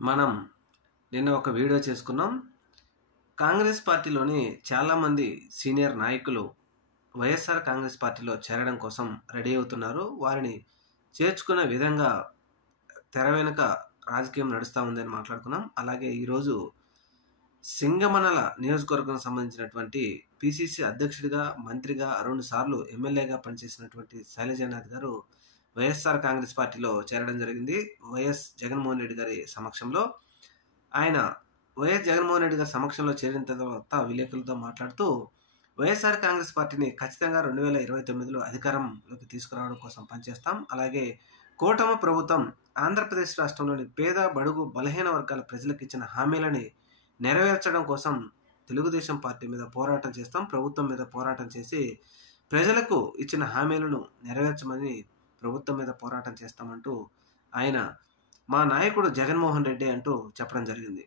మనం నిన్న ఒక వీడియో చేసుకున్నాం. కాంగ్రెస్ పార్టీలోని చాలామంది సీనియర్ నాయకులు వైఎస్ఆర్ కాంగ్రెస్ పార్టీలో చేరడం కోసం రెడీ అవుతున్నారు. వారిని చేర్చుకునే విధంగా తెర వెనుక రాజకీయం నడుస్తూ ఉందని మాట్లాడుకున్నాం. అలాగే ఈరోజు సింగమనల నియోజకవర్గం సంబంధించినటువంటి పిసిసి అధ్యక్షుడిగా, మంత్రిగా, 2 సార్లు ఎమ్మెల్యేగా పనిచేసినటువంటి శైలజానాథ్ గారు వైఎస్ఆర్ కాంగ్రెస్ పార్టీలో చేరడం జరిగింది. వైఎస్ జగన్మోహన్ రెడ్డి గారి సమక్షంలో. ఆయన వైఎస్ జగన్మోహన్ రెడ్డి గారి సమక్షంలో చేరిన తర్వాత విలేకరులతో మాట్లాడుతూ, వైఎస్ఆర్ కాంగ్రెస్ పార్టీని ఖచ్చితంగా 2029లో అధికారంలోకి తీసుకురావడం కోసం పనిచేస్తాం. అలాగే కూటమి ప్రభుత్వం ఆంధ్రప్రదేశ్ రాష్ట్రంలోని పేద, బడుగు, బలహీన వర్గాల ప్రజలకు ఇచ్చిన హామీలని నెరవేర్చడం కోసం తెలుగుదేశం పార్టీ మీద పోరాటం చేస్తాం. ప్రభుత్వం మీద పోరాటం చేసి ప్రజలకు ఇచ్చిన హామీలను నెరవేర్చమని ప్రభుత్వం మీద పోరాటం చేస్తామంటూ ఆయన మా నాయకుడు జగన్మోహన్ రెడ్డి అంటూ చెప్పడం జరిగింది.